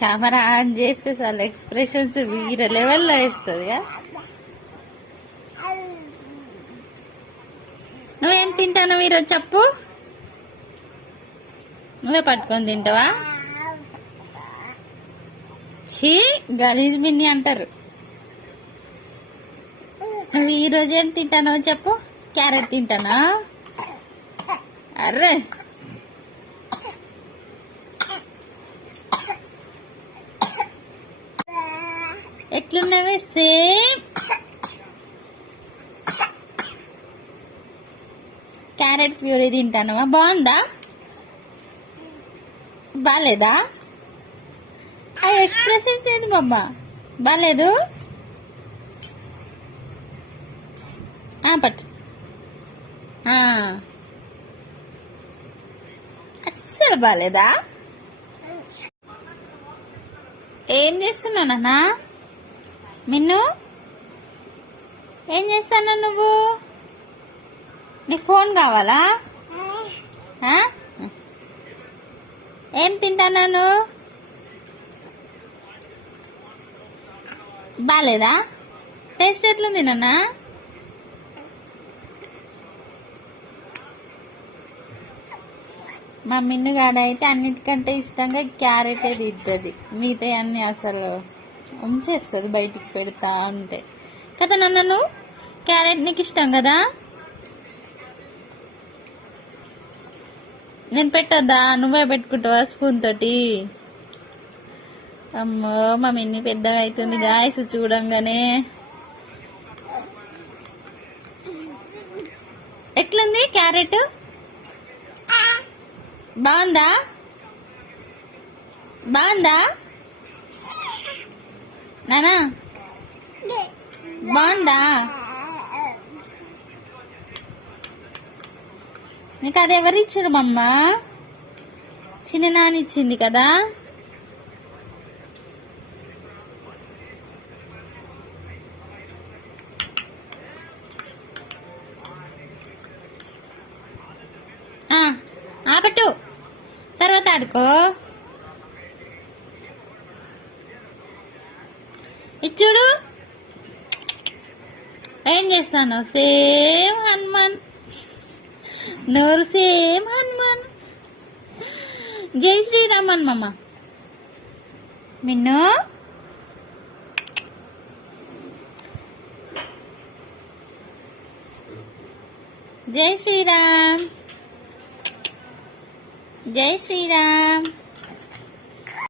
Camera on చేస్తే అసలు expressions వీర లెవెల్లో ఇస్తుంది. నువ్వేం తింటాను ఈరోజు చెప్పు. నువ్వే పట్టుకొని తింటావా? ఛీ, గలీజ్ మిన్ని అంటారు. నువ్వు ఈరోజు ఏం తింటానో చెప్పు. క్యారెట్ తింటానా? అర్రే, ఎట్లున్నావే? సేమ్ క్యారెట్ ప్యూరీ తింటానవా? బాగుందా? బాగాలేదా? ఆ ఎక్స్ప్రెషన్స్ ఏంది బాబా? బాగాలేదు. పట్టు. అస్సలు బాగాలేదా? ఏం చేస్తున్నానన్నా? మిన్ను, ఏం చేస్తాను నువ్వు? నీకు ఫోన్ కావాలా? ఏం తింటాను? బాగాలేదా? టేస్ట్ ఎట్లుంది నాన్న? మా మిన్నుగాడైతే అన్నిటికంటే ఇష్టంగా క్యారెటే తింటుంది. మిగతా అన్నీ అసలు ఉంచేస్తుంది బయటికి పెడతా అంటే కదా. నన్ను క్యారెట్ నీకు ఇష్టం కదా? నేను పెట్టద్దా? నువ్వే పెట్టుకుంటావా స్పూన్ తోటి? అమ్మో, మా మిన్ని పెద్దగా అవుతుంది గాయస్ చూడంగానే. ఎట్లుంది క్యారెట్? బాగుందా? బాగుందా నానా? బాగుందా? నీకు అది ఎవరు ఇచ్చాడు మమ్మ? చిన్న నాన్న ఇచ్చింది కదా. ఆపట్టు, తర్వాత ఆడుకో. ఇచ్చుడు ఏం చేస్తాను? సేమ్ హనుమాన్ నోరు, సేమ్ హనుమాన్. జై శ్రీరామ్ మమ్మ. మిన్ను, జై శ్రీరామ్, జై శ్రీరామ్.